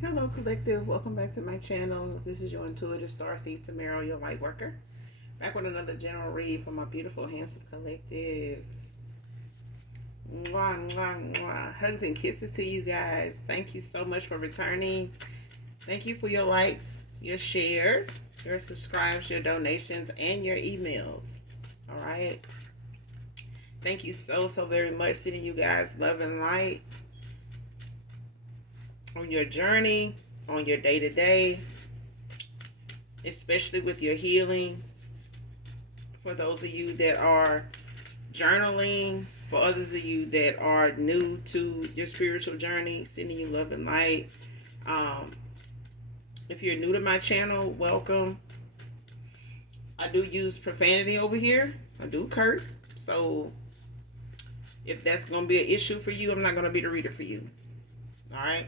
Hello, collective. Welcome back to my channel. This is your intuitive starseed Tamara, your light worker. Back with another general read for my beautiful, handsome collective. Mwah, mwah, mwah. Hugs and kisses to you guys. Thank you so much for returning. Thank you for your likes, your shares, your subscribes, your donations, and your emails. All right. Thank you so very much. Sending you guys love and light on your journey, on your day to day, especially with your healing. For those of you that are journaling, for others of you that are new to your spiritual journey, sending you love and light. Um, if you're new to my channel, welcome. I do use profanity over here. I do curse. So if that's going to be an issue for you, I'm not going to be the reader for you. All right.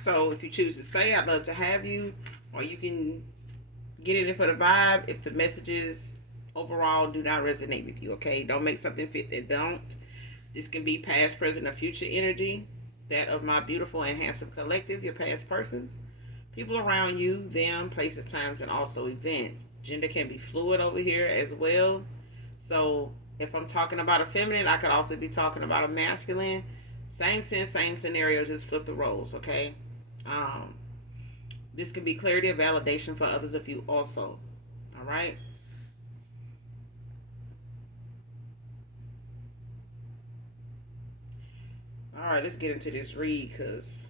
So if you choose to stay, I'd love to have you. Or you can get in it for the vibe if the messages overall do not resonate with you, okay? Don't make something fit that don't. This can be past, present, or future energy. That of my beautiful and handsome collective, your past persons. People around you, them, places, times, and also events. Gender can be fluid over here as well. So if I'm talking about a feminine, I could also be talking about a masculine. Same sense, same scenario, just flip the roles, okay? This can be clarity or validation for others of you also. All right? All right, let's get into this read because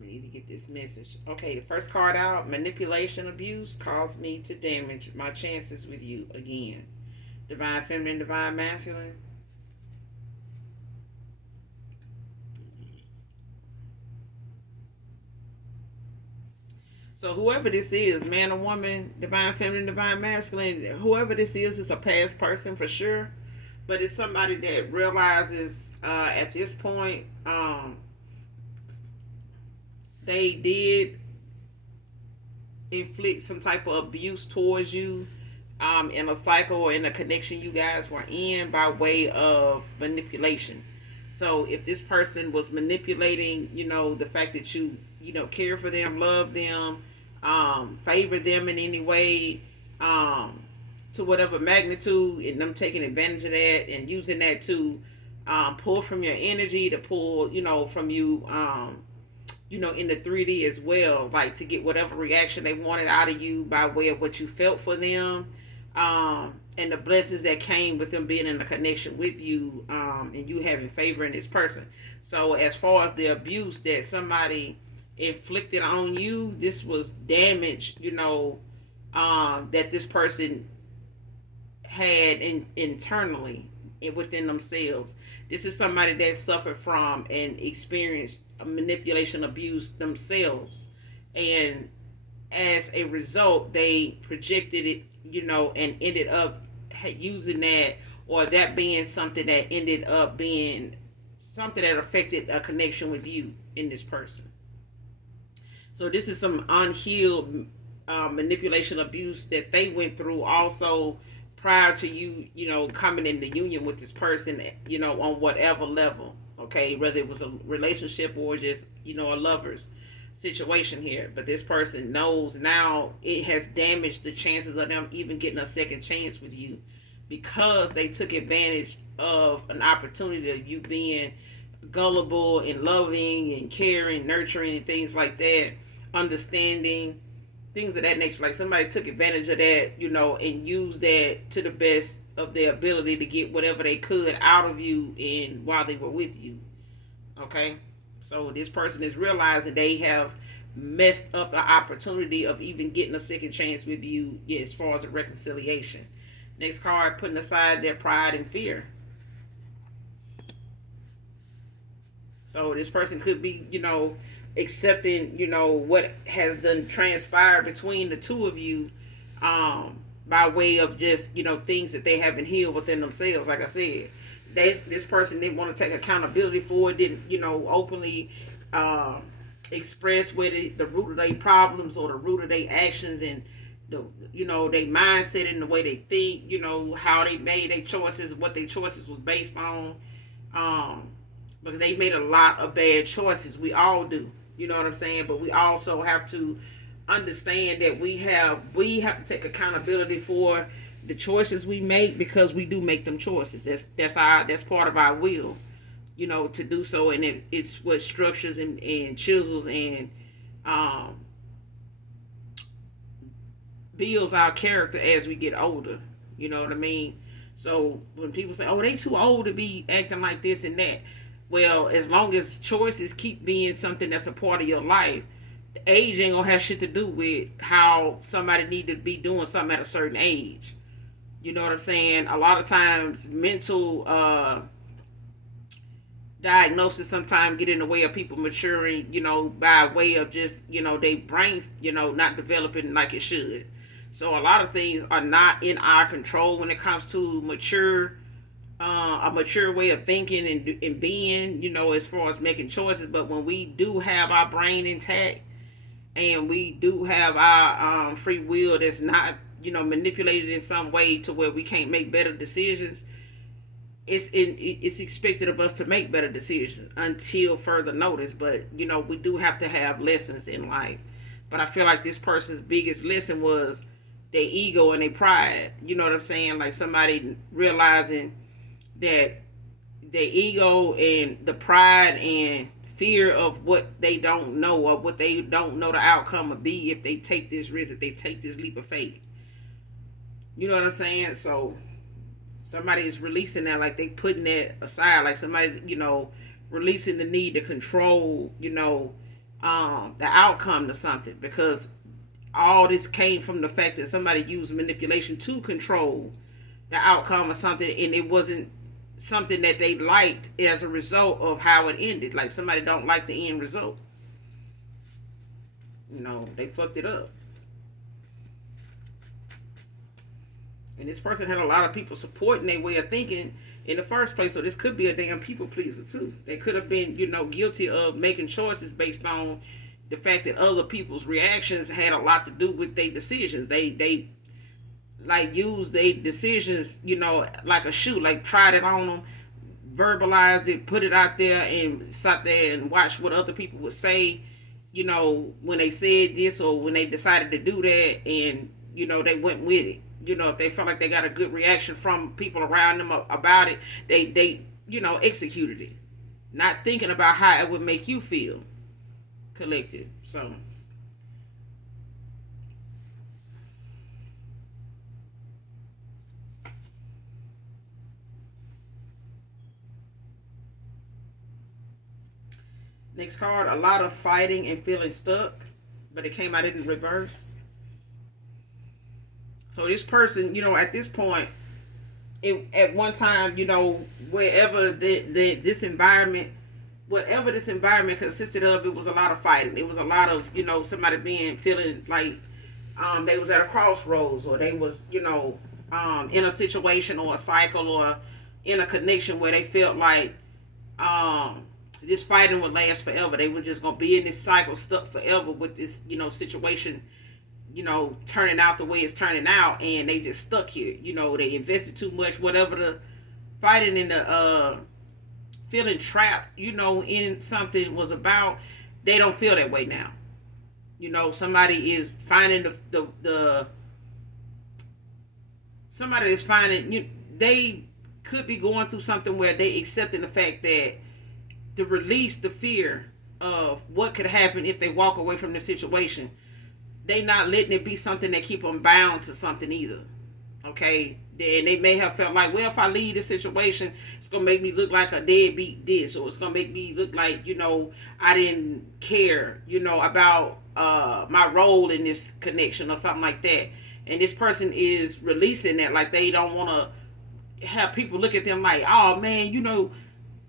we need to get this message. Okay, the first card out, manipulation, abuse caused me to damage my chances with you again. Divine feminine, divine masculine. So whoever this is, man or woman, divine feminine, divine masculine, whoever this is a past person for sure. But it's somebody that realizes at this point they did inflict some type of abuse towards you in a cycle or in a connection you guys were in by way of manipulation. So if this person was manipulating, the fact that you care for them, love them, favor them in any way, to whatever magnitude, and them taking advantage of that and using that to pull from your energy, to pull, from you, in the 3D as well, like to get whatever reaction they wanted out of you by way of what you felt for them, and the blessings that came with them being in a connection with you, and you having favor in this person. So as far as the abuse that somebody inflicted on you, this was damage, that this person had internally within themselves. This is somebody that suffered from and experienced manipulation, abuse themselves, and as a result, they projected it, and ended up using that, or that being something that ended up being something that affected a connection with you in this person. So this is some unhealed manipulation, abuse that they went through also prior to you, coming into union with this person, on whatever level. Okay, whether it was a relationship or just, a lover's situation here. But this person knows now it has damaged the chances of them even getting a second chance with you because they took advantage of an opportunity of you being gullible and loving and caring, nurturing, and things like that, understanding, things of that nature. Like somebody took advantage of that, and used that to the best of their ability to get whatever they could out of you and while they were with you. Okay? So this person is realizing they have messed up the opportunity of even getting a second chance with you, as far as a reconciliation. Next card, putting aside their pride and fear. So this person could be, accepting, what has done transpired between the two of you, by way of just, things that they haven't healed within themselves. Like I said, this person didn't want to take accountability for it, didn't, openly express what the root of their problems or the root of their actions, and the their mindset and the way they think, how they made their choices, what their choices was based on. Um, but they made a lot of bad choices. We all do. You know what I'm saying? But we also have to understand that we have to take accountability for the choices we make, because we do make them choices. That's part of our will, to do so, and it's what structures and chisels and um, builds our character as we get older. You know what I mean? So when people say, "Oh, they too old to be acting like this and that," well, as long as choices keep being something that's a part of your life, age ain't gonna have shit to do with how somebody need to be doing something at a certain age. You know what I'm saying? A lot of times, mental diagnosis sometimes get in the way of people maturing, by way of just, they brain, not developing like it should. So a lot of things are not in our control when it comes to a mature way of thinking and being, as far as making choices. But when we do have our brain intact and we do have our free will that's not, manipulated in some way to where we can't make better decisions, it's expected of us to make better decisions until further notice. But we do have to have lessons in life. But I feel like this person's biggest lesson was their ego and their pride. You know what I'm saying? Like somebody realizing that their ego and the pride and fear of what they don't know, or what they don't know the outcome would be if they take this risk, if they take this leap of faith. You know what I'm saying? So somebody is releasing that, like they putting that aside, like somebody, releasing the need to control, the outcome to something, because all this came from the fact that somebody used manipulation to control the outcome of something, and it wasn't something that they liked as a result of how it ended. Like somebody don't like the end result. They fucked it up. And this person had a lot of people supporting their way of thinking in the first place. So this could be a damn people pleaser too. They could have been, guilty of making choices based on the fact that other people's reactions had a lot to do with their decisions. They like used their decisions, like a shoe, like tried it on them, verbalized it, put it out there, and sat there and watched what other people would say, when they said this or when they decided to do that, and they went with it. If they felt like they got a good reaction from people around them about it, they executed it, not thinking about how it would make you feel, collective. So next card, a lot of fighting and feeling stuck, but it came out in reverse. So this person, at this point, at one time, wherever this environment, whatever this environment consisted of, it was a lot of fighting. It was a lot of, somebody feeling like they was at a crossroads, or they was, in a situation or a cycle or in a connection where they felt like this fighting would last forever. They were just gonna be in this cycle, stuck forever with this, situation, turning out the way it's turning out, and they just stuck here. They invested too much, whatever the fighting and the feeling trapped, in something was about. They don't feel that way now. Somebody is finding the somebody is finding they could be going through something where they accepting the fact that to release the fear of what could happen if they walk away from the situation. They not letting it be something that keep them bound to something either. Okay, and they may have felt like, well, if I leave this situation, it's gonna make me look like a deadbeat this, or it's gonna make me look like, I didn't care, about my role in this connection or something like that. And this person is releasing that, like they don't want to have people look at them like, oh man,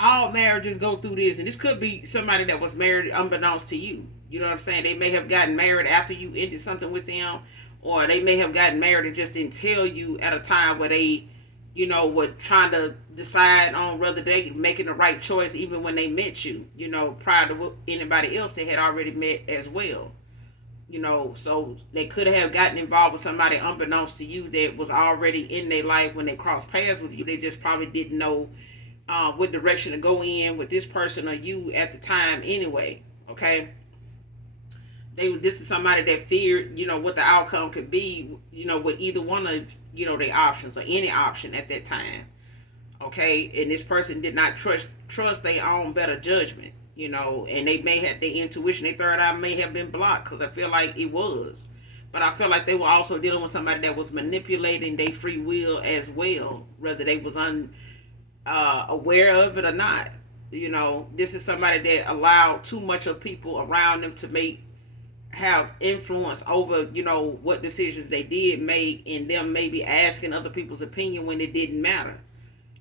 all marriages go through this. And this could be somebody that was married unbeknownst to you. You know what I'm saying? They may have gotten married after you ended something with them, or they may have gotten married and just didn't tell you at a time where they, were trying to decide on whether they making the right choice even when they met you, prior to anybody else they had already met as well. So they could have gotten involved with somebody unbeknownst to you that was already in their life when they crossed paths with you. They just probably didn't know what direction to go in with this person or you at the time anyway. Okay. This is somebody that feared, what the outcome could be, with either one of, their options or any option at that time. Okay. And this person did not trust their own better judgment, and they may have their intuition, their third eye may have been blocked, because I feel like it was. But I feel like they were also dealing with somebody that was manipulating their free will as well, whether they was aware of it or not. This is somebody that allowed too much of people around them to have influence over, what decisions they did make, and them maybe asking other people's opinion when it didn't matter.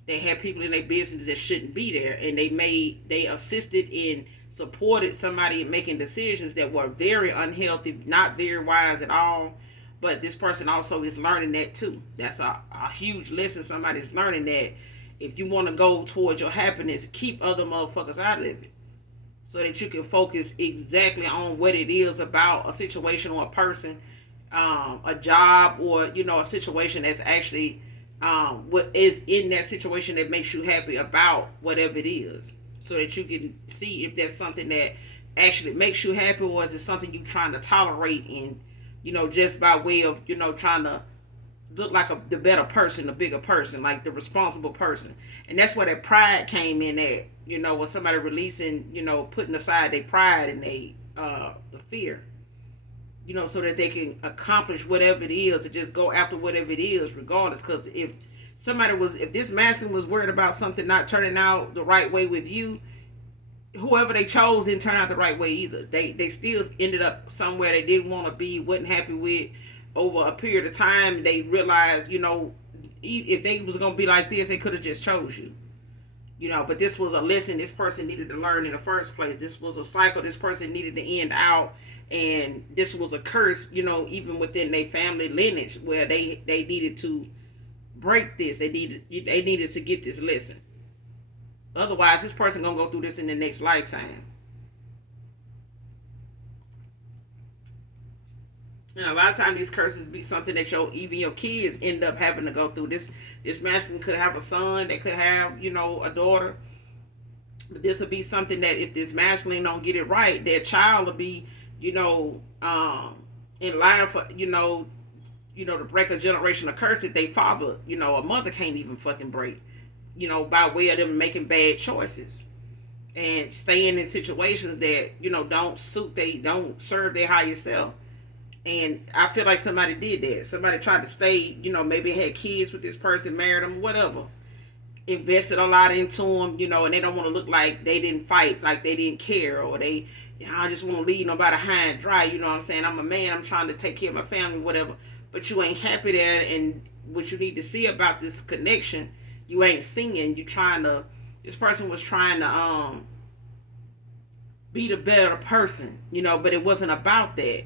They had people in their business that shouldn't be there, and they assisted and supported somebody in making decisions that were very unhealthy, not very wise at all. But this person also is learning that too. That's a huge lesson. Somebody's learning that if you want to go towards your happiness, keep other motherfuckers out of it, so that you can focus exactly on what it is about a situation or a person, a job, or a situation that's actually what is in that situation that makes you happy about whatever it is, so that you can see if that's something that actually makes you happy, or is it something you trying to tolerate and just by way of trying to look like the better person, the bigger person, like the responsible person. And that's where that pride came in at, when somebody releasing, putting aside their pride and the fear, so that they can accomplish whatever it is and just go after whatever it is, regardless. Because if this masculine was worried about something not turning out the right way with you, whoever they chose didn't turn out the right way either. They still ended up somewhere they didn't want to be, wasn't happy with. Over a period of time, they realized, if they was gonna be like this, they could have just chose you. But this was a lesson this person needed to learn in the first place. This was a cycle this person needed to end out, and this was a curse, even within their family lineage, where they needed to break this. They needed to get this lesson. Otherwise, this person gonna go through this in the next lifetime. And a lot of times these curses be something that even your kids end up having to go through. This masculine could have a son, they could have, a daughter. But this will be something that if this masculine don't get it right, their child will be, in line for, to break a generational curse that they father, a mother can't even fucking break, by way of them making bad choices and staying in situations that, don't serve their higher self. And I feel like somebody did that. Somebody tried to stay, maybe had kids with this person, married them, whatever. Invested a lot into them, and they don't want to look like they didn't fight, like they didn't care, or I just want to leave nobody high and dry. You know what I'm saying? I'm a man, I'm trying to take care of my family, whatever. But you ain't happy there, and what you need to see about this connection, you ain't singing. This person was trying to be the better person, but it wasn't about that.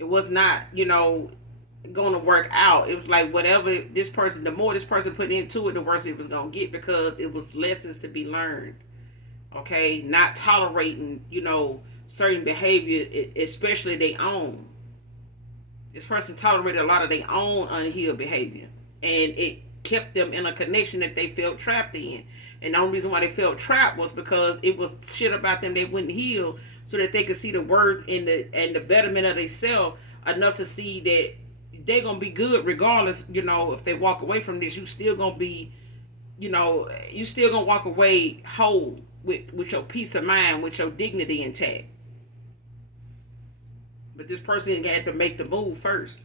It was not, going to work out. It was like whatever the more this person put into it, the worse it was going to get, because it was lessons to be learned. Okay? Not tolerating, certain behavior, especially their own. This person tolerated a lot of their own unhealed behavior. And it kept them in a connection that they felt trapped in. And the only reason why they felt trapped was because it was shit about them they wouldn't heal, so that they could see the worth and the betterment of themselves enough to see that they're gonna be good regardless. If they walk away from this, you still gonna be, you still gonna walk away whole with your peace of mind, with your dignity intact. But this person had to make the move first.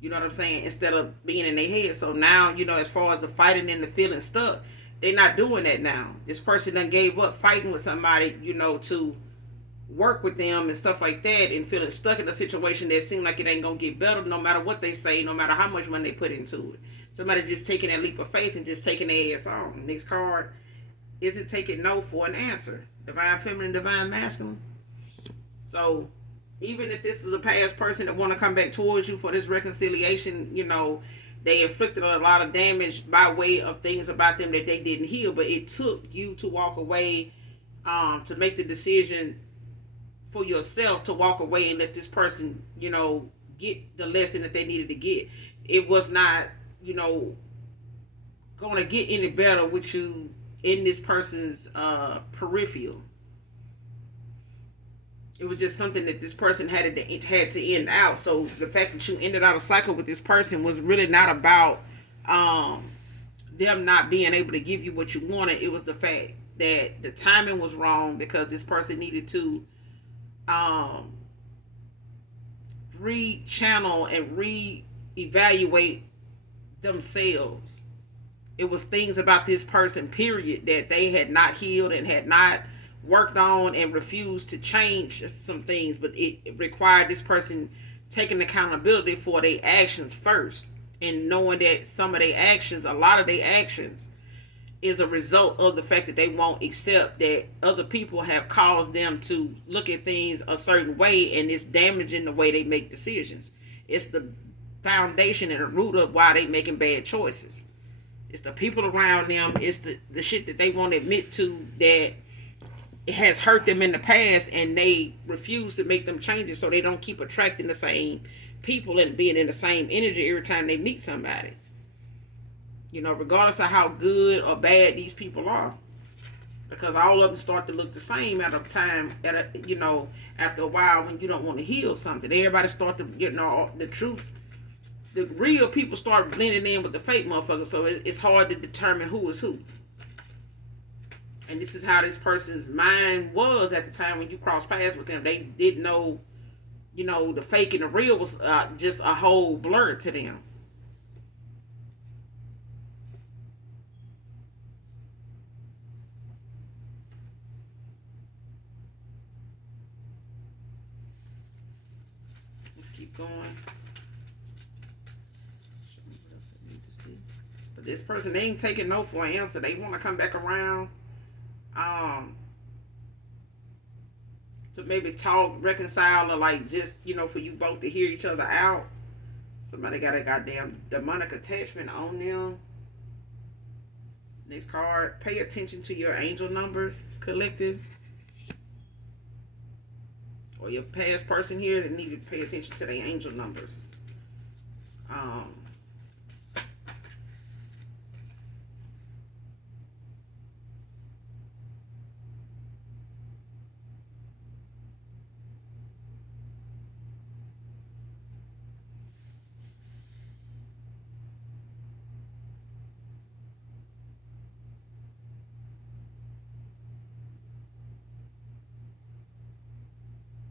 You know what I'm saying? Instead of being in their head. So now, as far as the fighting and the feeling stuck, they're not doing that now. This person done gave up fighting with somebody, to work with them and stuff like that, and feeling stuck in a situation that seems like it ain't gonna get better no matter what they say, no matter how much money they put into it. Somebody just taking that leap of faith and just taking their ass on. Next card, is it taking no for an answer? Divine feminine, divine masculine. So even if this is a past person that want to come back towards you for this reconciliation, they inflicted a lot of damage by way of things about them that they didn't heal, but it took you to walk away, to make the decision for yourself to walk away and let this person, get the lesson that they needed to get. It was not, you know, going to get any better with you in this person's peripheral. It was just something that this person had to end out. So the fact that you ended out a cycle with this person was really not about um, them not being able to give you what you wanted. It was the fact that the timing was wrong because this person needed to um, re-channel and re-evaluate themselves. It was things about this person, period, that they had not healed and had not worked on and refused to change some things, but it required this person taking accountability for their actions first and knowing that some of their actions, a lot of their actions, is a result of the fact that they won't accept that other people have caused them to look at things a certain way, and it's damaging the way they make decisions. It's the foundation and the root of why they making bad choices. It's the people around them. It's the shit that they won't admit to that it has hurt them in the past, and they refuse to make them changes so they don't keep attracting the same people and being in the same energy every time they meet somebody. Regardless of how good or bad these people are. Because all of them start to look the same at a time, after a while when you don't want to heal something. Everybody start to, the truth. The real people start blending in with the fake motherfuckers, so it's hard to determine who is who. And this is how this person's mind was at the time when you crossed paths with them. They didn't know, the fake and the real was just a whole blur to them. Let's keep going. Show me what else I need to see. But this person, they ain't taking no for an answer. They want to come back around. To maybe talk, reconcile, or like just, for you both to hear each other out. Somebody got a goddamn demonic attachment on them. Next card, pay attention to your angel numbers, collective. Or your past person here that need to pay attention to their angel numbers.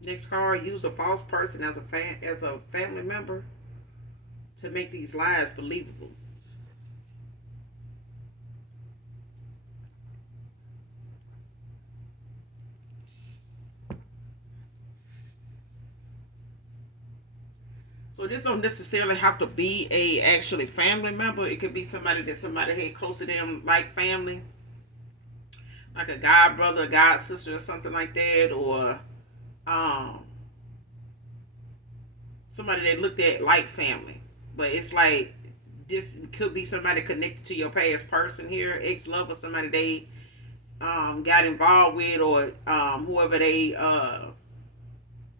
Next card, use a false person as a family member to make these lies believable. So this don't necessarily have to be a actually family member. It could be somebody that somebody had close to them, like family, like a god brother, a god sister, or something like that, or um, somebody that looked at like family. But it's like this could be somebody connected to your past person here, ex lover, somebody they got involved with, or whoever they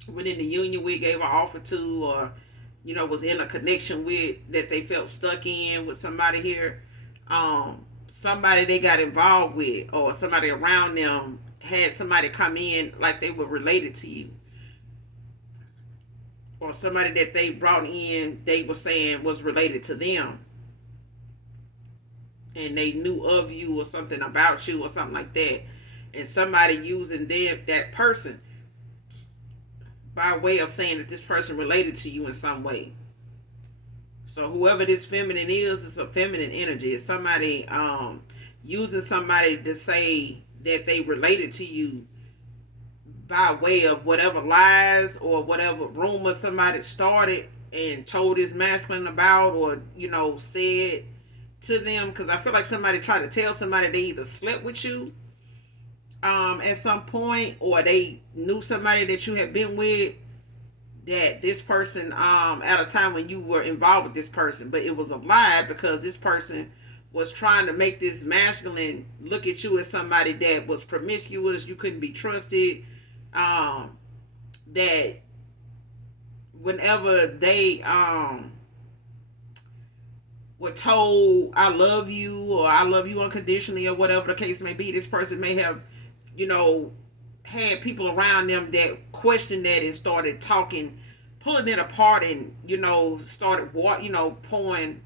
went in the union with, gave an offer to, or was in a connection with that they felt stuck in with somebody here. Somebody they got involved with, or somebody around them had somebody come in like they were related to you, or somebody that they brought in they were saying was related to them, and they knew of you or something about you or something like that, and somebody using that person by way of saying that this person related to you in some way. So whoever this feminine is, it's a feminine energy. It's somebody using somebody to say that they related to you by way of whatever lies or whatever rumor somebody started and told this masculine about, or said to them. Because I feel like somebody tried to tell somebody they either slept with you at some point, or they knew somebody that you had been with, that this person at a time when you were involved with this person, but it was a lie because this person was trying to make this masculine look at you as somebody that was promiscuous, you couldn't be trusted, that whenever they were told I love you or I love you unconditionally or whatever the case may be, this person may have, you know, had people around them that questioned that and started talking, pulling it apart, and started pouring.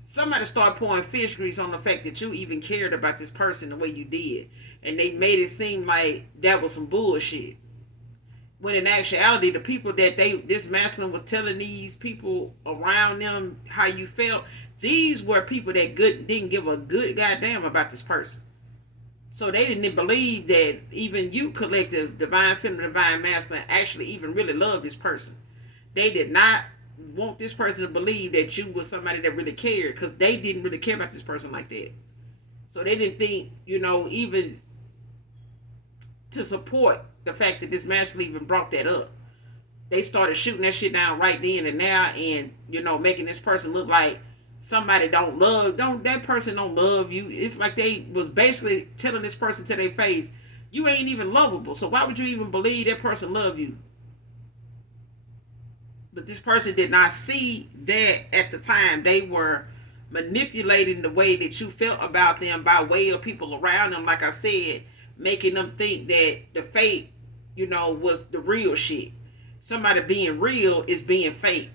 Somebody started pouring fish grease on the fact that you even cared about this person the way you did, and they made it seem like that was some bullshit. When in actuality, the people that this masculine was telling these people around them how you felt, these were people that didn't give a good goddamn about this person. So they didn't believe that even you, collective, divine feminine, divine masculine, actually even really loved this person. They did not want this person to believe that you was somebody that really cared, because they didn't really care about this person like that. So they didn't think, even to support the fact that this masculine even brought that up. They started shooting that shit down right then and now, and making this person look like somebody that person don't love you. It's like they was basically telling this person to their face, you ain't even lovable, so why would you even believe that person love you? But this person did not see that at the time. They were manipulating the way that you felt about them by way of people around them, like I said, making them think that the fake, was the real shit. Somebody being real is being fake.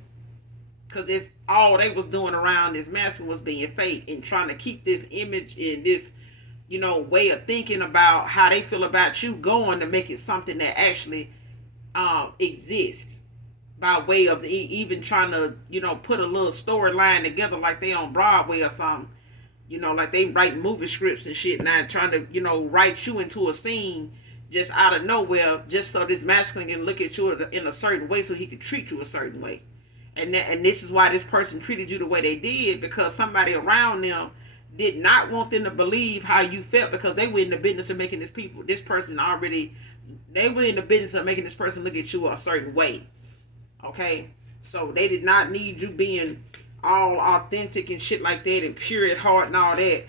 Because it's all they was doing around this masculine was being fake and trying to keep this image and this, way of thinking about how they feel about you going to make it something that actually exists, by way of even trying to, put a little storyline together like they on Broadway or something. Like they write movie scripts and shit now, trying to, write you into a scene just out of nowhere, just so this masculine can look at you in a certain way so he can treat you a certain way. And this is why this person treated you the way they did, because somebody around them did not want them to believe how you felt, because they were in the business of making they were in the business of making this person look at you a certain way. Okay? So they did not need you being all authentic and shit like that and pure at heart and all that,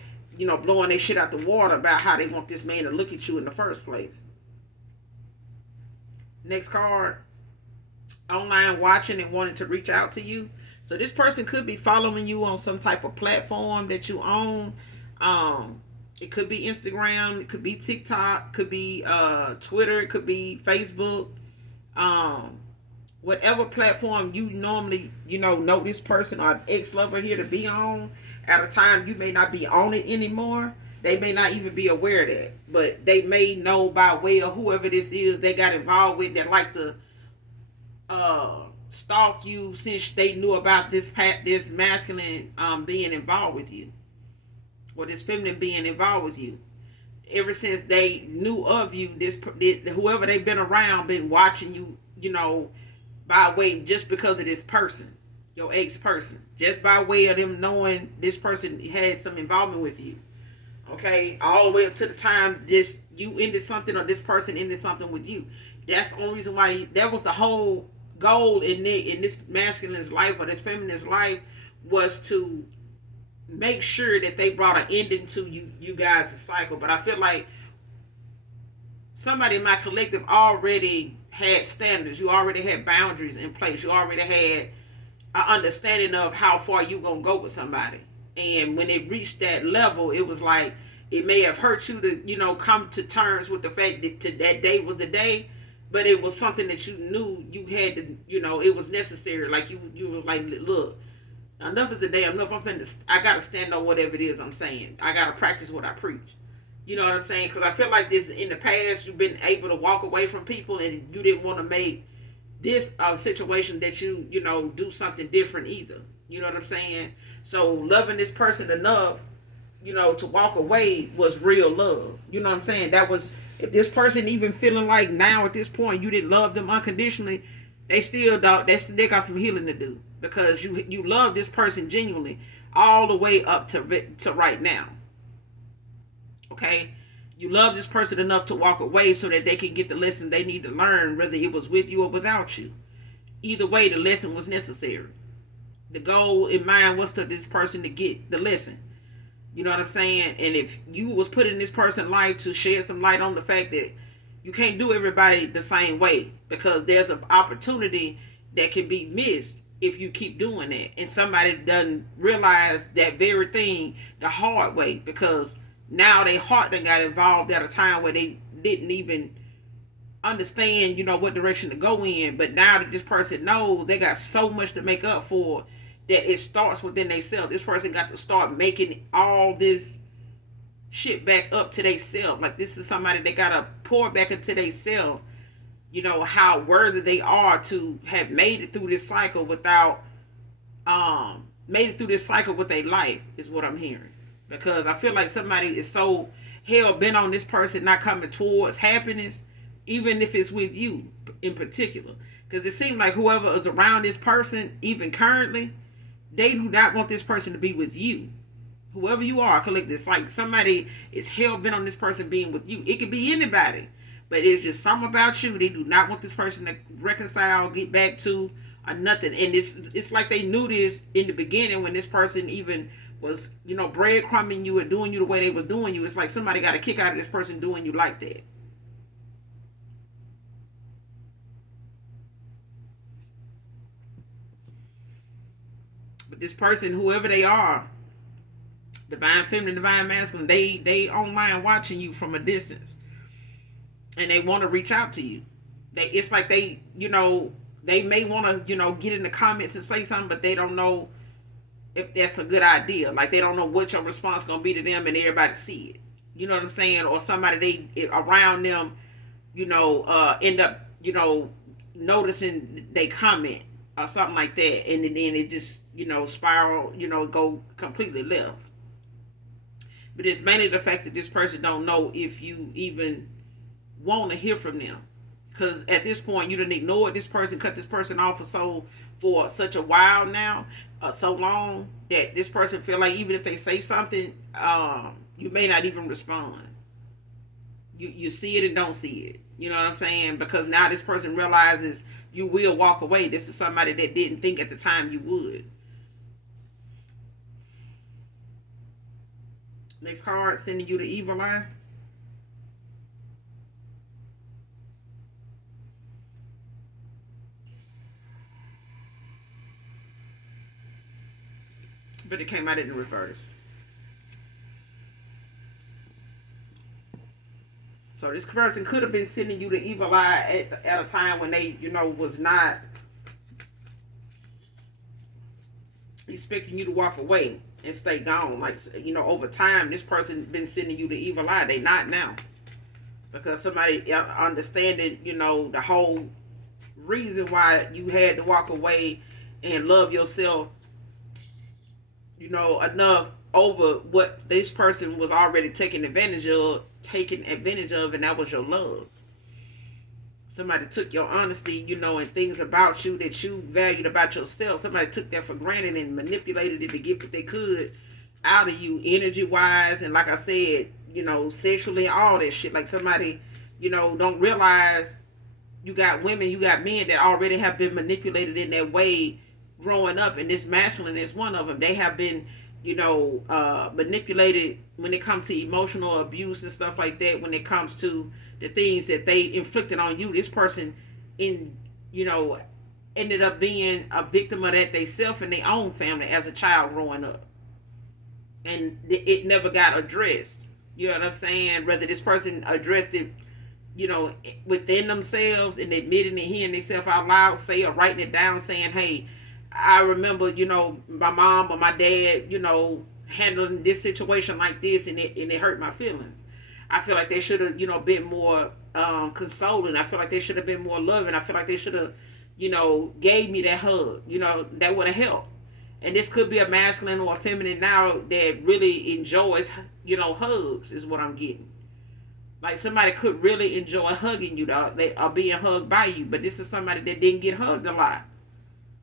blowing their shit out the water about how they want this man to look at you in the first place. Next card. Online watching and wanting to reach out to you. So this person could be following you on some type of platform that you own. It could be Instagram, it could be TikTok, could be Twitter, it could be Facebook. Whatever platform you normally, know this person or ex-lover here to be on, at a time you may not be on it anymore. They may not even be aware of that, but they may know by way of whoever this is they got involved with, that like to stalk you, since they knew about this masculine being involved with you, or this feminine being involved with you. Ever since they knew of you, whoever they've been around, been watching you, by way, just because of this person, your ex person, just by way of them knowing this person had some involvement with you. Okay, all the way up to the time you ended something, or this person ended something with you. That's the only reason why that was the whole goal in this masculine's life, or this feminine's life, was to make sure that they brought an ending to you guys' cycle. But I feel like somebody in my collective already had standards. You already had boundaries in place. You already had an understanding of how far you gonna go with somebody. And when it reached that level, it was like it may have hurt you to, come to terms with the fact that that day was the day. But it was something that you knew you had to, it was necessary. Like you was like, look, enough is a day. Enough. I gotta stand on whatever it is I'm saying. I gotta practice what I preach. You know what I'm saying? Because I feel like this in the past, you've been able to walk away from people, and you didn't want to make this a situation that you do something different either. You know what I'm saying? So loving this person enough, to walk away was real love. You know what I'm saying? That was. If this person even feeling like now at this point you didn't love them unconditionally, they still they got some healing to do, because you love this person genuinely all the way up to right now. Okay, you love this person enough to walk away so that they can get the lesson they need to learn, whether it was with you or without you. Either way, the lesson was necessary. The goal in mind was to this person to get the lesson. You know what I'm saying? And if you was put in this person's life to shed some light on the fact that, You can't do everybody the same way, because there's an opportunity that can be missed if you keep doing that. And somebody doesn't realize that very thing the hard way, because now their heart done got involved at a time where they didn't even understand, what direction to go in. But now that this person knows, they got so much to make up for, that it starts within themselves. This person got to start making all this shit back up to themselves. Like, this is somebody that gotta pour back into themselves, how worthy they are to have made it through this cycle without made it through this cycle with their life, is what I'm hearing. Because I feel like somebody is so hell bent on this person not coming towards happiness, even if it's with you in particular. Because it seems like whoever is around this person, even currently, they do not want this person to be with you. Whoever you are, collect this. Like, somebody is hell bent on this person being with you. It could be anybody, but it's just something about you. They do not want this person to reconcile, get back to, or nothing. And it's like they knew this in the beginning, when this person even was, breadcrumbing you and doing you the way they were doing you. It's like somebody got a kick out of this person doing you like that. But this person, whoever they are, divine feminine, divine masculine, they online watching you from a distance, and they want to reach out to you. It's like they may want to get in the comments and say something, but they don't know if that's a good idea. Like, they don't know what your response gonna be to them, and everybody see it. You know what I'm saying? Or somebody they around them, end up noticing they comment or something like that, and then it just spiral, go completely left. But it's mainly the fact that this person don't know if you even want to hear from them. Because at this point, you done ignored this person, cut this person off for such a while now, so long, that this person feel like even if they say something, you may not even respond. You see it and don't see it. You know what I'm saying? Because now this person realizes you will walk away. This is somebody that didn't think at the time you would. Next card, sending you the evil eye. But it came out in the reverse. So this person could have been sending you the evil eye at a time when they, was not expecting you to walk away and stay gone. Like, over time, this person been sending you the evil eye. They not now. Because somebody understanding, the whole reason why you had to walk away and love yourself, enough over what this person was already taking advantage of, and that was your love. Somebody took your honesty, and things about you that you valued about yourself. Somebody took that for granted and manipulated it to get what they could out of you, energy wise, and like I said, sexually, all that shit. Like, somebody, don't realize you got women, you got men that already have been manipulated in that way growing up, and this masculine is one of them. They have been, manipulated when it comes to emotional abuse and stuff like that. When it comes to the things that they inflicted on you, this person ended up being a victim of that themselves in their own family as a child growing up, and it never got addressed. You know what I'm saying? Whether this person addressed it, within themselves, and admitting it, hearing themselves out loud say, or writing it down, saying, hey, I remember, my mom or my dad, handling this situation like this, and it hurt my feelings. I feel like they should have, been more consoling. I feel like they should have been more loving. I feel like they should have, gave me that hug. That would have helped. And this could be a masculine or a feminine now that really enjoys, hugs, is what I'm getting. Like, somebody could really enjoy hugging you, they are being hugged by you. But this is somebody that didn't get hugged a lot.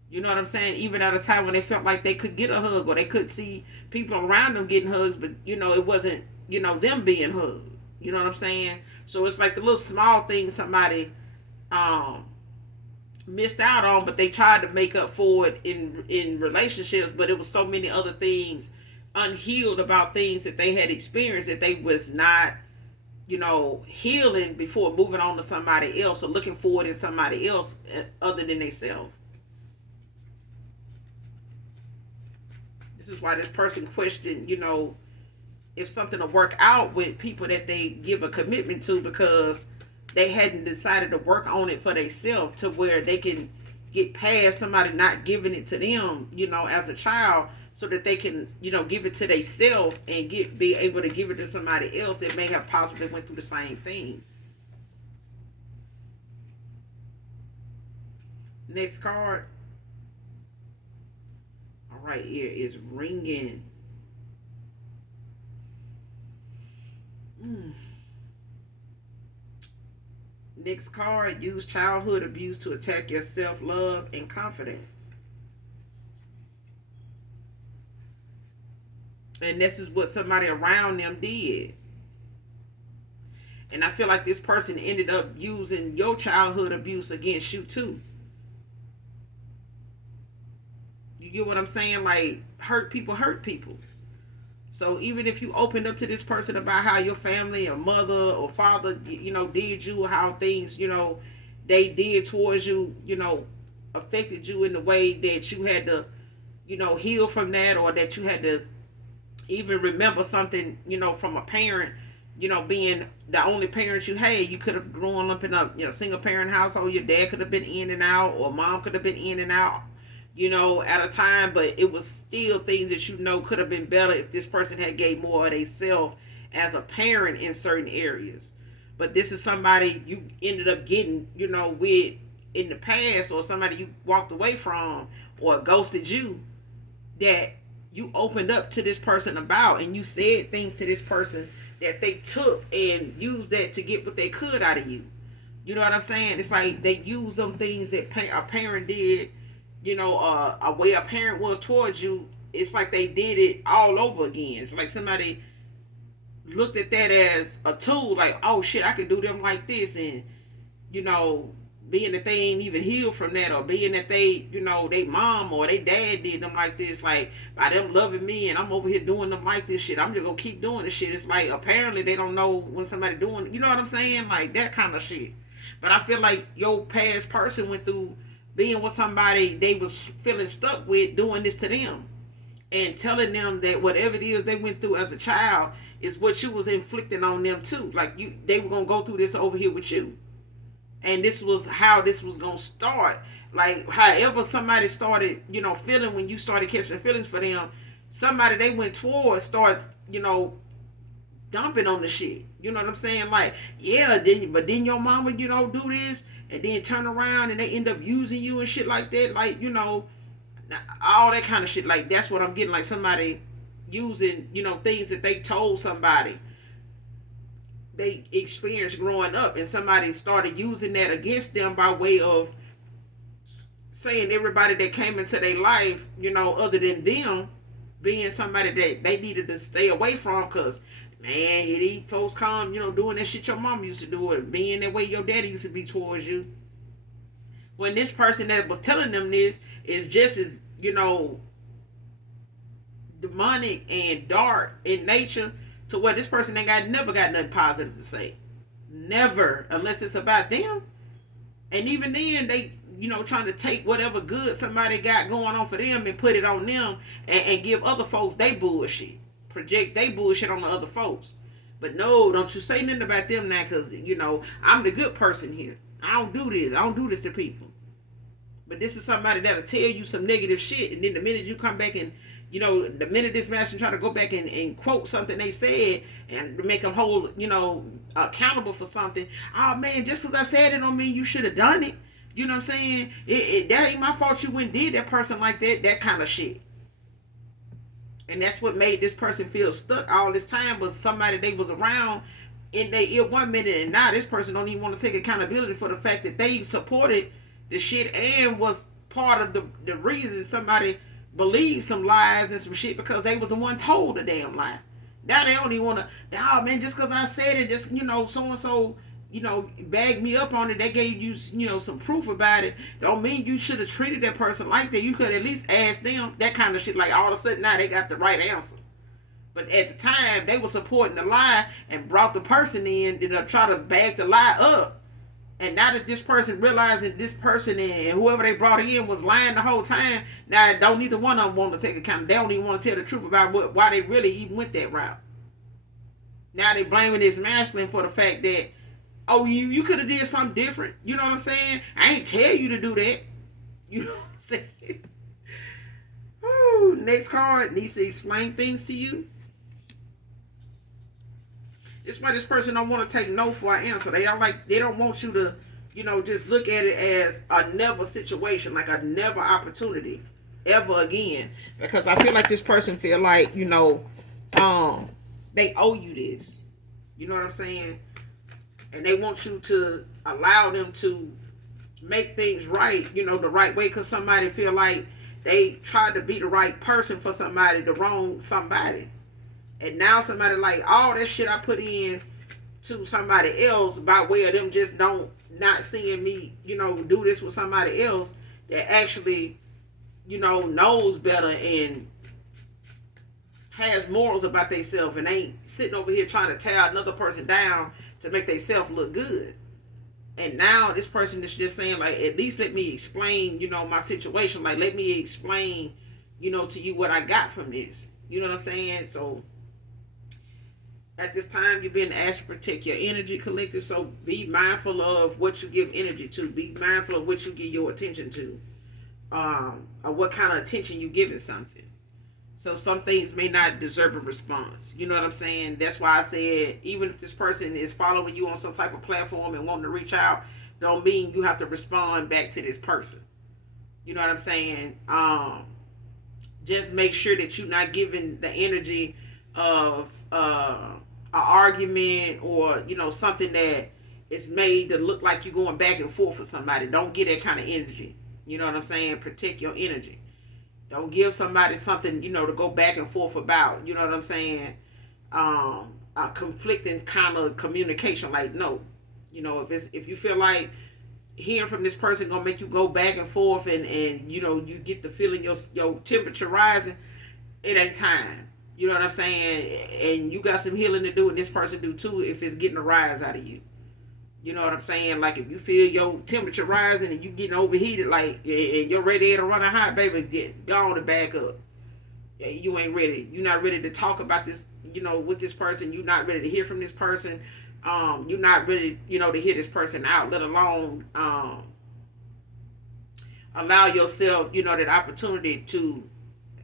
You know what I'm saying? Even at a time when they felt like they could get a hug, or they could see people around them getting hugs, but, it wasn't, them being hugged. You know what I'm saying? So it's like the little small things somebody missed out on, but they tried to make up for it in relationships, but it was so many other things unhealed about things that they had experienced that they was not healing before moving on to somebody else or looking forward in somebody else other than themselves. This is why this person questioned, if something will work out with people that they give a commitment to, because they hadn't decided to work on it for themselves to where they can get past somebody not giving it to them, as a child, so that they can, give it to themselves and be able to give it to somebody else that may have possibly went through the same thing. Next card. All right, here is ringing. Mm. Next card, use childhood abuse to attack your self-love and confidence. And this is what somebody around them did. And I feel like this person ended up using your childhood abuse against you too. You get what I'm saying? Like, hurt people hurt people. So even if you opened up to this person about how your family or mother or father, did you, how things, they did towards you, affected you in the way that you had to, heal from that, or that you had to even remember something, from a parent, being the only parent you had. You could have grown up in a single parent household. Your dad could have been in and out, or mom could have been in and out, at a time, but it was still things that could have been better if this person had gave more of themselves as a parent in certain areas. But this is somebody you ended up getting, with in the past, or somebody you walked away from or ghosted you, that you opened up to this person about, and you said things to this person that they took and used that to get what they could out of you. You know what I'm saying? It's like they used them things that a parent did, a way a parent was towards you. It's like they did it all over again. It's like somebody looked at that as a tool, like, oh shit, I could do them like this, and being that they ain't even healed from that, or being that they, they mom or they dad did them like this, like by them loving me and I'm over here doing them like this shit, I'm just gonna keep doing this shit. It's like apparently they don't know when somebody doing, what I'm saying, like that kind of shit. But I feel like your past person went through being with somebody they was feeling stuck with, doing this to them and telling them that whatever it is they went through as a child is what you was inflicting on them too. Like they were gonna go through this over here with you, and this was how this was gonna start. Like however somebody started, feeling when you started catching feelings for them, somebody they went towards starts, dumping on the shit. You know what I'm saying? Like, yeah, but then your mama, do this, and then turn around and they end up using you and shit like that. Like, all that kind of shit. Like, that's what I'm getting. Like somebody using, things that they told somebody they experienced growing up, and somebody started using that against them by way of saying everybody that came into their life, other than them, being somebody that they needed to stay away from, because man, here these folks come, doing that shit your mom used to do, it being that way your daddy used to be towards you. When this person that was telling them this is just as, demonic and dark in nature, to where this person ain't never got nothing positive to say. Never, unless it's about them. And even then, they, trying to take whatever good somebody got going on for them and put it on them, and give other folks they bullshit. Project they bullshit on the other folks. But no, don't you say nothing about them now, because, I'm the good person here. I don't do this. I don't do this to people. But this is somebody that'll tell you some negative shit, and then the minute you come back and, the minute this master try to go back and quote something they said and make them hold, accountable for something. Oh man, just because I said it don't mean you should have done it. You know what I'm saying? That ain't my fault you went and did that person like that kind of shit. And that's what made this person feel stuck all this time, was somebody they was around in their ear one minute, and now this person don't even want to take accountability for the fact that they supported the shit and was part of the reason somebody believed some lies and some shit, because they was the one told the damn lie. Now they don't even want to, oh man, just because I said it, just, so and so, bagged me up on it, they gave you, some proof about it, don't mean you should have treated that person like that. You could at least ask them that kind of shit. Like all of a sudden now they got the right answer. But at the time, they were supporting the lie and brought the person in to try to back the lie up. And now that this person realizing this person and whoever they brought in was lying the whole time, now don't neither one of them want to take account. They don't even want to tell the truth about why they really even went that route. Now they blaming this masculine for the fact that, oh, you could have did something different. You know what I'm saying? I ain't tell you to do that. You know what I'm saying? Ooh, next card needs to explain things to you. It's why this person don't want to take no for an answer. They don't want you to, just look at it as a never situation, like a never opportunity, ever again. Because I feel like this person feel like, they owe you this. You know what I'm saying? And they want you to allow them to make things right, the right way, because somebody feel like they tried to be the right person for somebody, the wrong somebody. And now somebody like, all that shit I put in to somebody else by way of them just not seeing me, do this with somebody else that actually, knows better and has morals about themselves and ain't sitting over here trying to tear another person down to make themselves look good. And now this person is just saying, like, at least let me explain, my situation. Like, let me explain, to you what I got from this. You know what I'm saying? So at this time, you've been asked to protect your energy, collective. So be mindful of what you give energy to. Be mindful of what you give your attention to. Or what kind of attention you give it something. So some things may not deserve a response. You know what I'm saying? That's why I said, even if this person is following you on some type of platform and wanting to reach out, don't mean you have to respond back to this person. You know what I'm saying? Just make sure that you're not giving the energy of an argument or, something that is made to look like you're going back and forth with somebody. Don't get that kind of energy. You know what I'm saying? Protect your energy. Don't give somebody something, to go back and forth about. You know what I'm saying? A conflicting kind of communication. Like, no. If you feel like hearing from this person gonna make you go back and forth and you get the feeling your temperature rising, it ain't time. You know what I'm saying? And you got some healing to do, and this person do too if it's getting a rise out of you. You know what I'm saying? Like, if you feel your temperature rising and you getting overheated, like, and your radiator running hot, baby, go on and back up. You ain't ready. You're not ready to talk about this, with this person. You're not ready to hear from this person. You're not ready, to hear this person out, let alone allow yourself, that opportunity to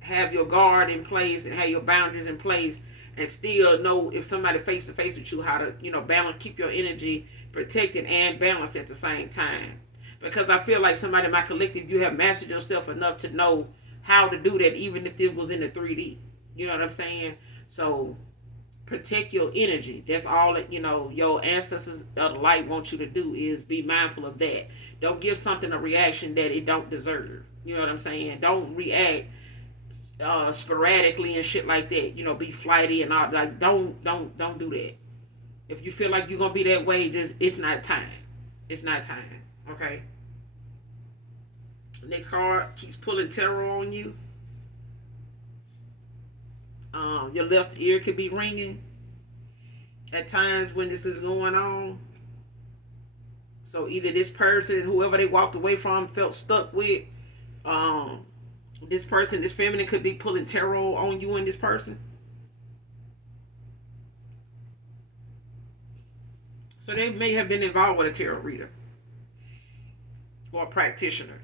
have your guard in place and have your boundaries in place and still know if somebody face to face with you, how to, balance, keep your energy protected and balanced at the same time. Because I feel like somebody in my collective, you have mastered yourself enough to know how to do that, even if it was in the 3D. You know what I'm saying? So protect your energy. That's all that, your ancestors of the light want you to do, is be mindful of that. Don't give something a reaction that it don't deserve. You know what I'm saying? Don't react sporadically and shit like that. Be flighty and all. Like, don't do that. If you feel like you're gonna be that way, it's not time. It's not time. Okay. Next card keeps pulling terror on you. Your left ear could be ringing at times when this is going on. So either this person, whoever they walked away from, felt stuck with, this person, this feminine, could be pulling tarot on you and this person. So they may have been involved with a tarot reader or a practitioner.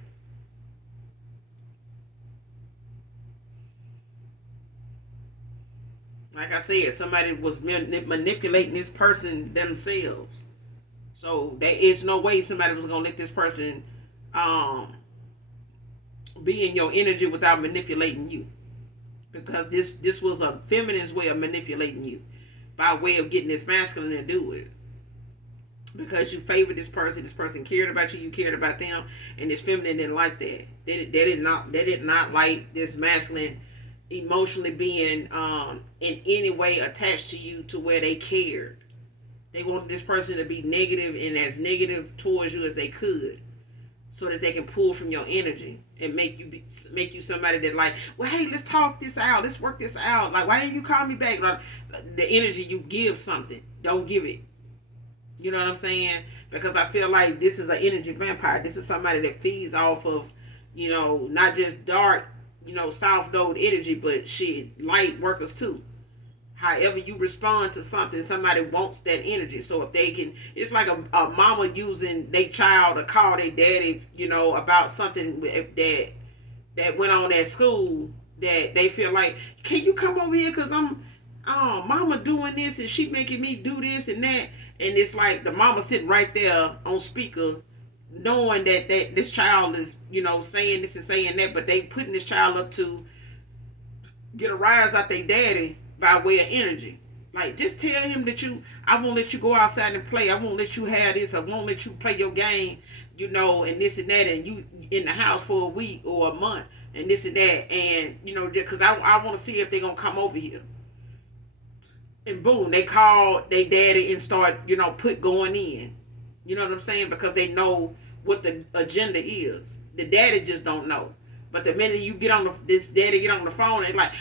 Like I said, somebody was manipulating this person themselves. So there is no way somebody was going to let this person be in your energy without manipulating you. Because this was a feminine's way of manipulating you by way of getting this masculine to do it. Because you favored this person cared about you, you cared about them, and this feminine didn't like that. They did not like this masculine emotionally being in any way attached to you to where they cared. They wanted this person to be negative and as negative towards you as they could. so that they can pull from your energy and make you somebody that like, well, hey, let's talk this out, let's work this out. Like, why didn't you call me back? Like, the energy you give something, don't give it. You know what I'm saying? Because I feel like this is an energy vampire. This is somebody that feeds off of, not just dark, south node energy, but shit, light workers too. However you respond to something, somebody wants that energy. So if they can, it's like a mama using their child to call their daddy, about something that went on at school, that they feel like, can you come over here because I'm mama doing this and she making me do this and that. And it's like the mama sitting right there on speaker, knowing that this child is, saying this and saying that, but they putting this child up to get a rise out their daddy by way of energy. Like, just tell him that I won't let you go outside and play. I won't let you have this. I won't let you play your game, and this and that, and you in the house for a week or a month, and this and that, and, because I want to see if they're going to come over here. And boom, they call their daddy and start, going in. You know what I'm saying? Because they know what the agenda is. The daddy just don't know. But the minute you this daddy get on the phone, they like,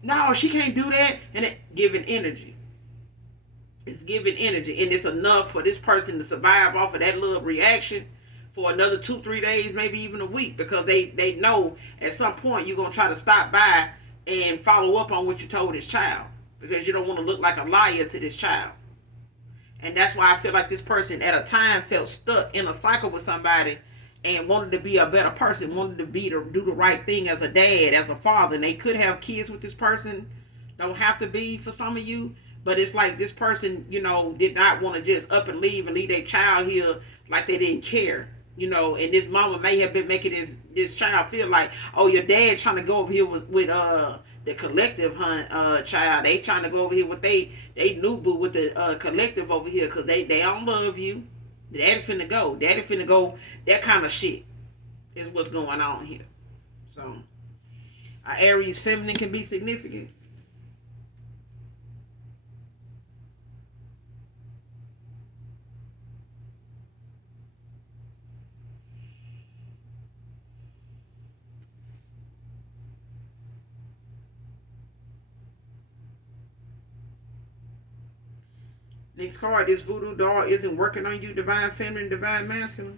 no, she can't do that. And it giving energy. It's giving energy. And it's enough for this person to survive off of that little reaction for another 2-3 days, maybe even a week. Because they know at some point you're going to try to stop by and follow up on what you told this child. Because you don't want to look like a liar to this child. And that's why I feel like this person at a time felt stuck in a cycle with somebody and wanted to be a better person, wanted to do the right thing as a dad, as a father. And they could have kids with this person. Don't have to be for some of you. But it's like this person, did not want to just up and leave their child here like they didn't care. And this mama may have been making this child feel like, oh, your dad trying to go over here with the collective child. They trying to go over here with they new boo with the collective over here because they don't love you. Daddy finna go. That kind of shit is what's going on here. So, Aries feminine can be significant. Next card, this voodoo doll isn't working on you, divine feminine, divine masculine.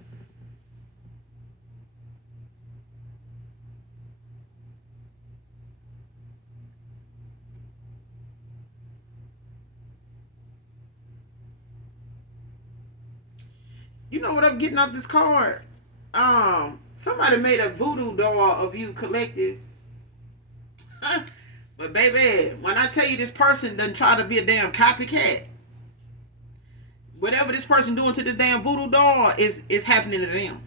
You know what I'm getting off this card? Somebody made a voodoo doll of you collective. But baby, when I tell you this person doesn't try to be a damn copycat, whatever this person doing to this damn voodoo doll is happening to them.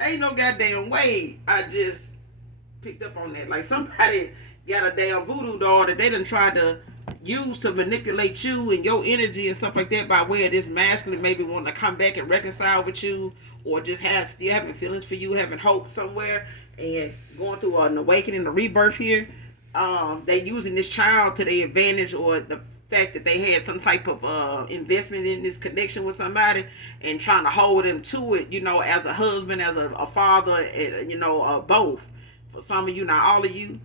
Ain't no goddamn way I just picked up on that. Like somebody got a damn voodoo doll that they done tried to use to manipulate you and your energy and stuff like that by way of this masculine maybe wanting to come back and reconcile with you, or just still having feelings for you, having hope somewhere and going through an awakening, a rebirth here. They using this child to their advantage, or the fact that they had some type of investment in this connection with somebody and trying to hold them to it, as a husband, as a father, both. For some of you, not all of you.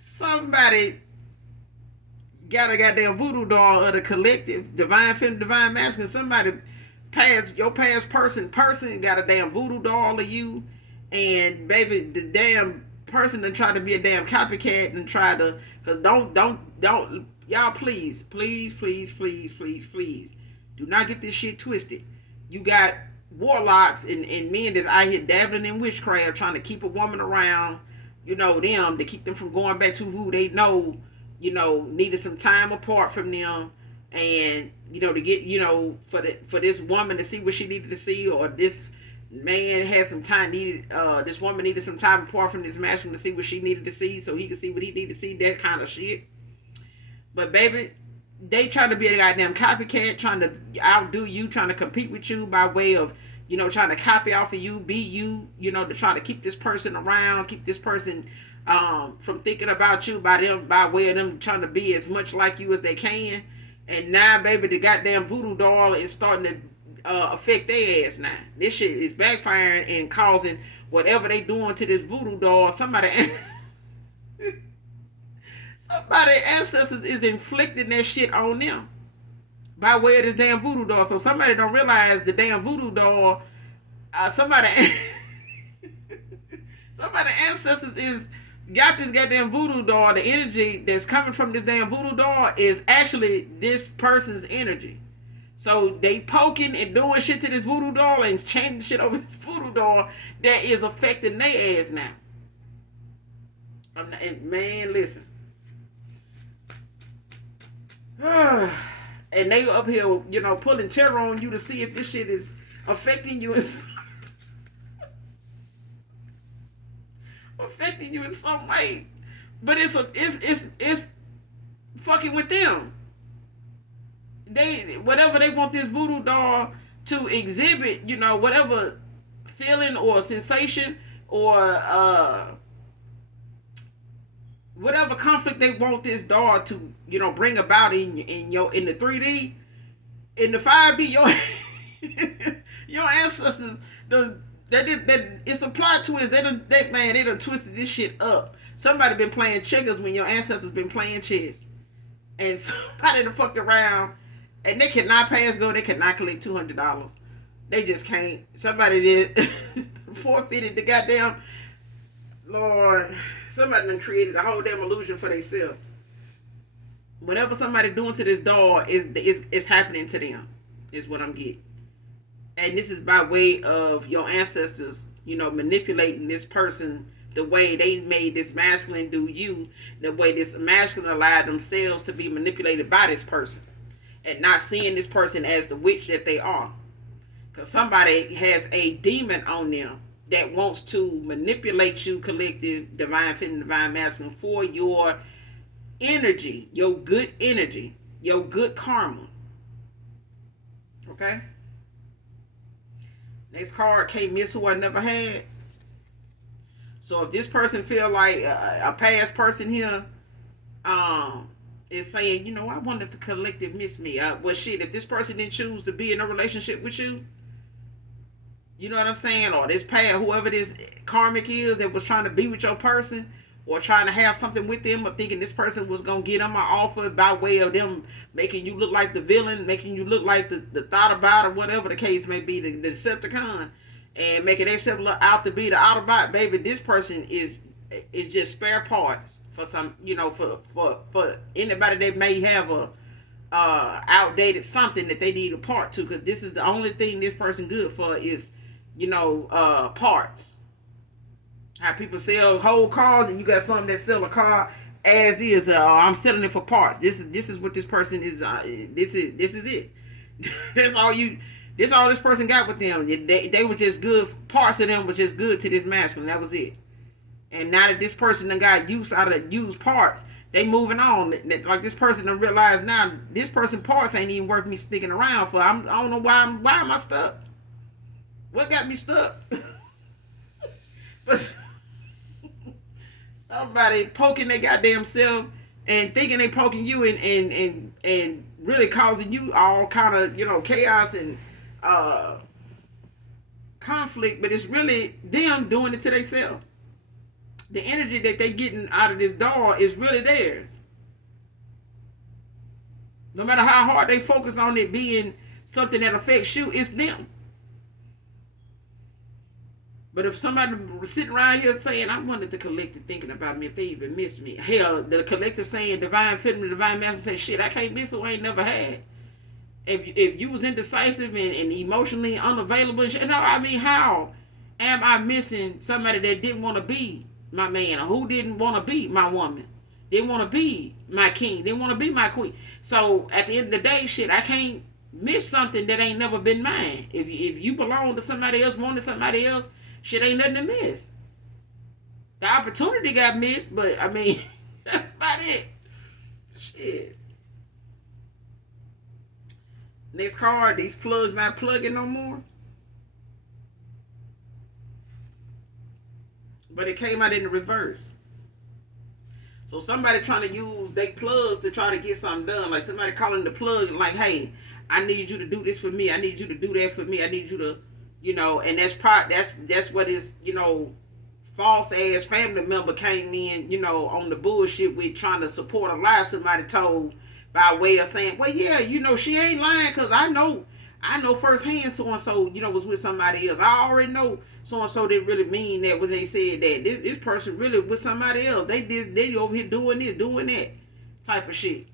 Somebody got a goddamn voodoo doll of the collective, divine feminine, divine masculine. Somebody your past person got a damn voodoo doll of you, and baby, the damn person that tried to be a damn copycat and try to, because don't y'all please do not get this shit twisted. You got warlocks and men that's out here dabbling in witchcraft, trying to keep a woman around, them, to keep them from going back to who they know, needed some time apart from them, and to get for this woman to see what she needed to see, or this man had some time this woman needed some time apart from this masculine to see what she needed to see so he could see what he needed to see, that kind of shit. But baby, they trying to be a goddamn copycat, trying to outdo you, trying to compete with you by way of trying to copy off of you, be you, to try to keep this person around, keep this person from thinking about you by way of them trying to be as much like you as they can. And now, baby, the goddamn voodoo doll is starting to affect their ass now. This shit is backfiring and causing whatever they doing to this voodoo doll. Somebody ancestors is inflicting that shit on them by way of this damn voodoo doll. So somebody don't realize the damn voodoo doll. Somebody ancestors is got this goddamn voodoo doll. The energy that's coming from this damn voodoo doll is actually this person's energy. So they poking and doing shit to this voodoo doll and changing shit over this voodoo doll that is affecting their ass now. Man, listen. And they up here, you know, pulling terror on you to see if this shit is affecting you in some way. But it's fucking with them. They whatever they want this voodoo doll to exhibit, you know, whatever feeling or sensation or whatever conflict they want this doll to, you know, bring about in the 3D, in the 5D, your ancestors that it's a plot twist. They done twisted this shit up. Somebody been playing checkers when your ancestors been playing chess, and somebody done fucked around, and they cannot pass go. They cannot collect $200. They just can't. Somebody did forfeited the goddamn Lord. Somebody done created a whole damn illusion for themselves. Whatever somebody doing to this doll is happening to them, is what I'm getting. And this is by way of your ancestors, you know, manipulating this person the way they made this masculine do you, the way this masculine allowed themselves to be manipulated by this person, and not seeing this person as the witch that they are. Because somebody has a demon on them that wants to manipulate you, collective, divine feminine, divine masculine, for your energy, your good energy, your good karma. Okay? Next card, can't miss who I never had. So if this person feel like a past person here is saying, you know, I wonder if the collective missed me. Well, shit, if this person didn't choose to be in a relationship with you, you know what I'm saying? Or this past, whoever this karmic is that was trying to be with your person, or trying to have something with them, or thinking this person was going to get them an offer by way of them making you look like the villain, making you look like the thought about, or whatever the case may be, the Decepticon, and making themselves look out to be the Autobot. Baby, this person is just spare parts for some, you know, for anybody that may have a outdated something that they need a part to, because this is the only thing this person good for is, you know, parts. How people sell whole cars, and you got some that sell a car as is. I'm selling it for parts. This is what this person is. This is it. That's all you. This all this person got with them. They were just good. Parts of them was just good to this masculine. That was it. And now that this person done got use out of used parts, they moving on. Like this person done realize now this person parts ain't even worth me sticking around for. I don't know why. Why am I stuck? What got me stuck? But somebody poking their goddamn self and thinking they poking you and really causing you all kind of, you know, chaos and conflict, but it's really them doing it to themselves. The energy that they getting out of this doll is really theirs. No matter how hard they focus on it being something that affects you, it's them. But if somebody sitting around here saying, I wanted the collective thinking about me if they even miss me. Hell, the collective saying divine feminine, divine masculine, say shit, I can't miss who I ain't never had. If you was indecisive and emotionally unavailable and shit, no, I mean, how am I missing somebody that didn't want to be my man, or who didn't want to be my woman, didn't want to be my king, didn't want to be my queen? So at the end of the day, shit, I can't miss something that ain't never been mine. If you belong to somebody else, wanted somebody else, shit ain't nothing to miss. The opportunity got missed, but I mean, that's about it. Shit. Next card, these plugs not plugging no more. But it came out in the reverse. So somebody trying to use they plugs to try to get something done. Like somebody calling the plug like, hey, I need you to do this for me. I need you to do that for me. I need you to, and that's what is, false ass family member came in, on the bullshit with trying to support a lie somebody told by way of saying, well, yeah, she ain't lying because I know firsthand so and so, was with somebody else. I already know so and so didn't really mean that when they said that. This person really with somebody else. They over here doing this, doing that type of shit.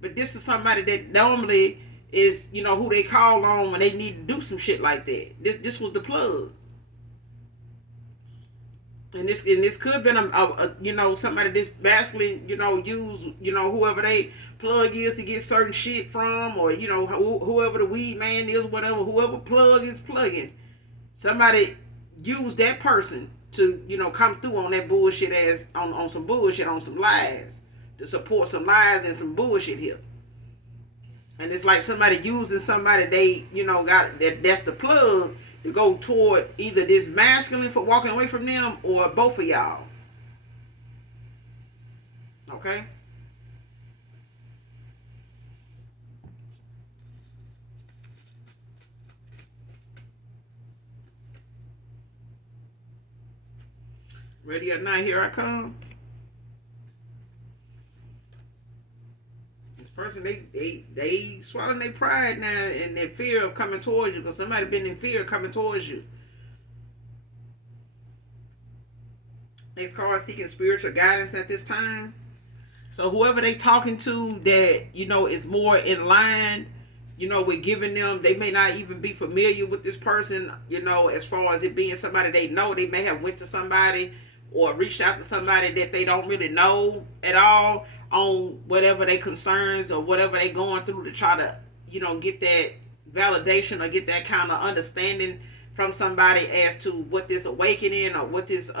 But this is somebody that normally is, who they call on when they need to do some shit like that. This was the plug. And this could have been somebody that's basically use whoever they plug is to get certain shit from, or whoever the weed man is, whatever, whoever plug is plugging, somebody use that person to come through on that bullshit as on some bullshit, on some lies, to support some lies and some bullshit here. And it's like somebody using somebody they got that's the plug to go toward either this masculine for walking away from them or both of y'all. Okay? Ready or not, here I come. This person, they swallowing their pride now and their fear of coming towards you, because somebody been in fear of coming towards you. Next card, seeking spiritual guidance at this time. So whoever they talking to that is more in line, with giving them, they may not even be familiar with this person, as far as it being somebody they know. They may have went to somebody or reached out to somebody that they don't really know at all on whatever their concerns or whatever they going through, to try to get that validation or get that kind of understanding from somebody as to what this awakening or what this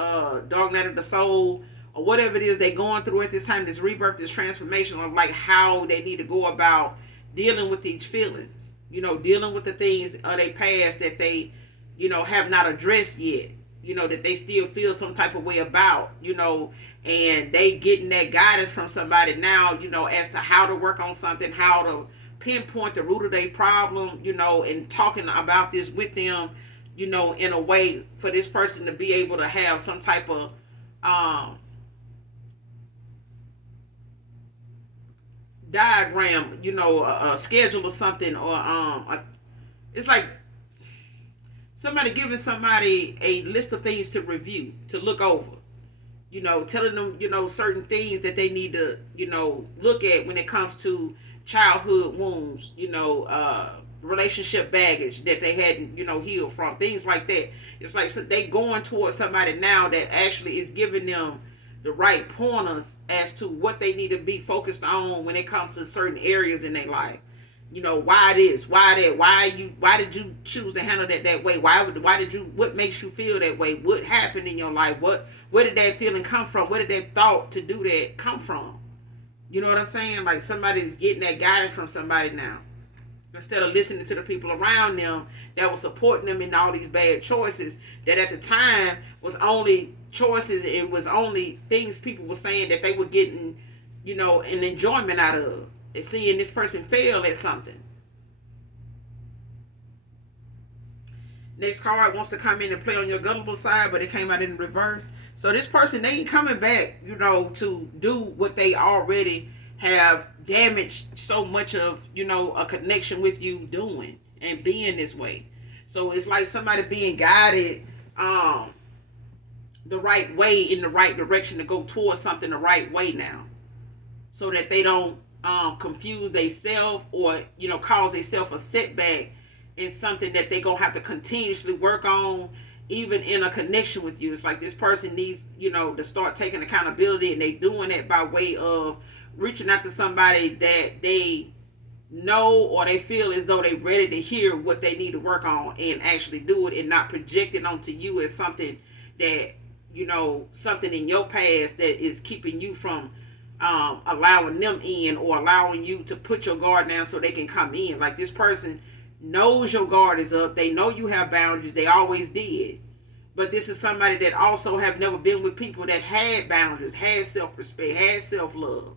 dark night of the soul or whatever it is they going through at this time, this rebirth, this transformation, of like how they need to go about dealing with these feelings, dealing with the things of their past that they have not addressed yet, that they still feel some type of way about, and they getting that guidance from somebody now, as to how to work on something, how to pinpoint the root of their problem, and talking about this with them, in a way for this person to be able to have some type of diagram, a schedule or something, or it's like somebody giving somebody a list of things to review, to look over, telling them, certain things that they need to, look at when it comes to childhood wounds, relationship baggage that they hadn't, healed from, things like that. It's like so they going towards somebody now that actually is giving them the right pointers as to what they need to be focused on when it comes to certain areas in their life. Why this, why that, why did you choose to handle that way? What makes you feel that way? What happened in your life? Where did that feeling come from? Where did that thought to do that come from? You know what I'm saying? Like somebody's getting that guidance from somebody now, instead of listening to the people around them that were supporting them in all these bad choices that at the time was only choices, it was only things people were saying that they were getting, an enjoyment out of, and seeing this person fail at something. Next card wants to come in and play on your gullible side, but it came out in reverse. So this person, they ain't coming back, to do what they already have damaged so much of, a connection with you doing and being this way. So it's like somebody being guided the right way, in the right direction, to go towards something the right way now, so that they don't confuse themselves or cause themselves a setback in something that they gonna have to continuously work on, even in a connection with you. It's like this person needs to start taking accountability, and they doing it by way of reaching out to somebody that they know or they feel as though they're ready to hear what they need to work on and actually do it, and not project it onto you as something that something in your past that is keeping you from allowing them in, or allowing you to put your guard down so they can come in. Like this person knows your guard is up. They know you have boundaries. They always did. But this is somebody that also have never been with people that had boundaries, had self-respect, had self-love.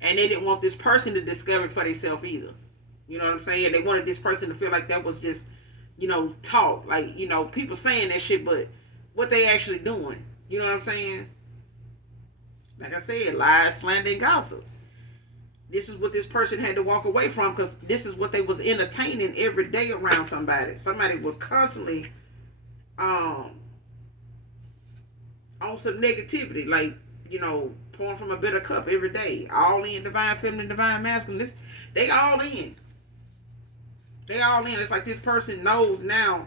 And they didn't want this person to discover it for themselves either. You know what I'm saying? They wanted this person to feel like that was just, talk. Like, people saying that shit, but what they actually doing. You know what I'm saying? Like I said, lies, slander, and gossip. This is what this person had to walk away from, because this is what they was entertaining every day around somebody. Somebody was constantly on some negativity, like, pouring from a bitter cup every day. All in, divine feminine, divine masculine. They all in. They all in. It's like this person knows now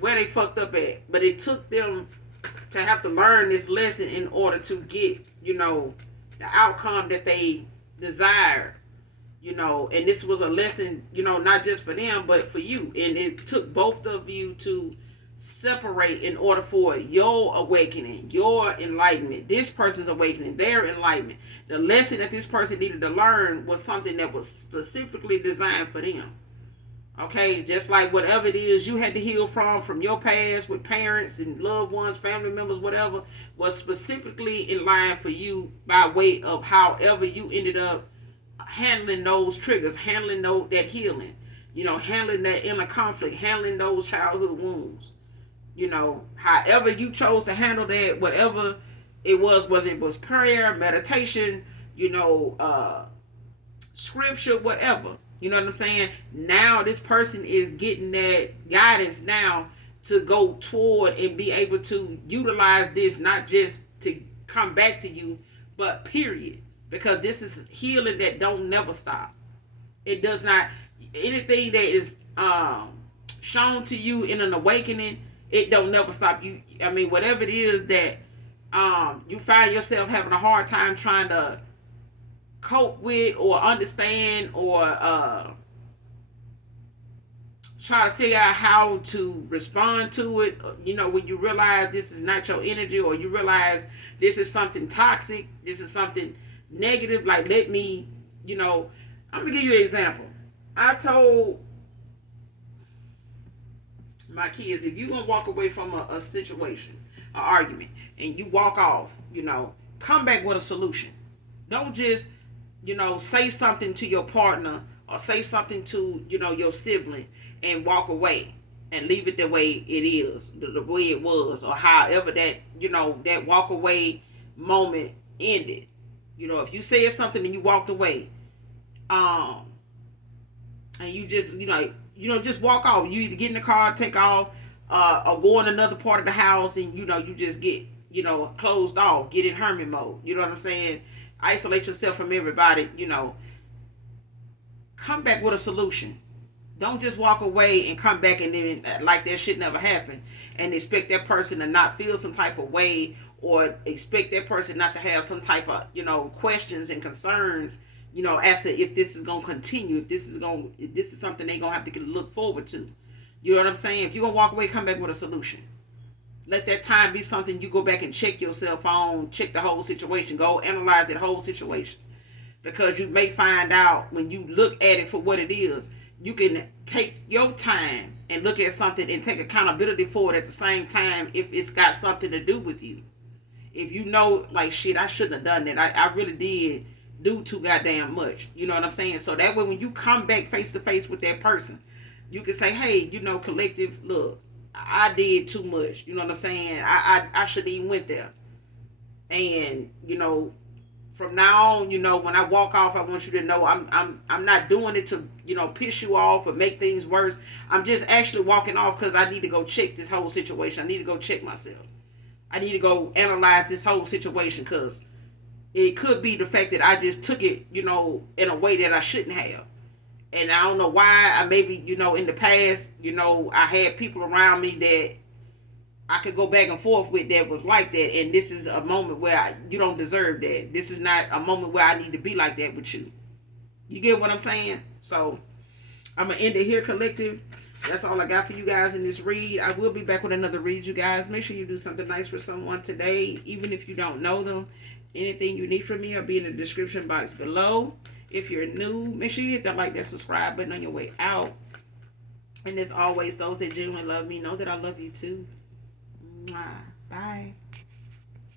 where they fucked up at. But it took them to have to learn this lesson in order to get, the outcome that they desire. And this was a lesson, not just for them, but for you. And it took both of you to separate in order for your awakening, your enlightenment, this person's awakening, their enlightenment. The lesson that this person needed to learn was something that was specifically designed for them. Okay, just like whatever it is you had to heal from your past with parents and loved ones, family members, whatever, was specifically in line for you by way of however you ended up handling those triggers, handling that healing, handling that inner conflict, handling those childhood wounds. However you chose to handle that, whatever it was, whether it was prayer, meditation, scripture, whatever. You know what I'm saying? Now this person is getting that guidance now to go toward and be able to utilize this, not just to come back to you, but period. Because this is healing that don't never stop. It does not, anything that is shown to you in an awakening, it don't never stop you. I mean, whatever it is that you find yourself having a hard time trying to cope with or understand or try to figure out how to respond to it, when you realize this is not your energy, or you realize this is something toxic, this is something negative, like let me, I'm gonna give you an example. I told my kids, if you're gonna walk away from a situation, an argument, and you walk off, come back with a solution. Don't just, say something to your partner or say something to, your sibling and walk away and leave it the way it is, the way it was, or however that, that walk away moment ended. If you said something and you walked away, and you just, just walk off. You either get in the car, take off, or go in another part of the house, and you just get, closed off, get in hermit mode. You know what I'm saying? Isolate yourself from everybody. Come back with a solution. Don't just walk away and come back and then like that shit never happened, and expect that person to not feel some type of way, or expect that person not to have some type of, questions and concerns, as to if this is going to continue, if this is something they're going to have to look forward to. You know what I'm saying? If you're going to walk away, come back with a solution. Let that time be something you go back and check yourself on, check the whole situation, go analyze that whole situation. Because you may find out when you look at it for what it is, you can take your time and look at something and take accountability for it at the same time if it's got something to do with you. If you know, like, shit, I shouldn't have done that. I really did do too goddamn much. You know what I'm saying? So that way when you come back face to face with that person, you can say, hey, collective, look, I did too much. You know what I'm saying? I should have even went there. And, from now on, when I walk off, I want you to know I'm not doing it to, piss you off or make things worse. I'm just actually walking off because I need to go check this whole situation. I need to go check myself. I need to go analyze this whole situation, because it could be the fact that I just took it, in a way that I shouldn't have. And I don't know why. I maybe, in the past, I had people around me that I could go back and forth with that was like that. And this is a moment where you don't deserve that. This is not a moment where I need to be like that with you. You get what I'm saying? So I'm going to end it here, collective. That's all I got for you guys in this read. I will be back with another read, you guys. Make sure you do something nice for someone today, even if you don't know them. Anything you need from me will be in the description box below. If you're new, make sure you hit that like, that subscribe button on your way out. And as always, those that genuinely love me know that I love you too. Mwah. Bye.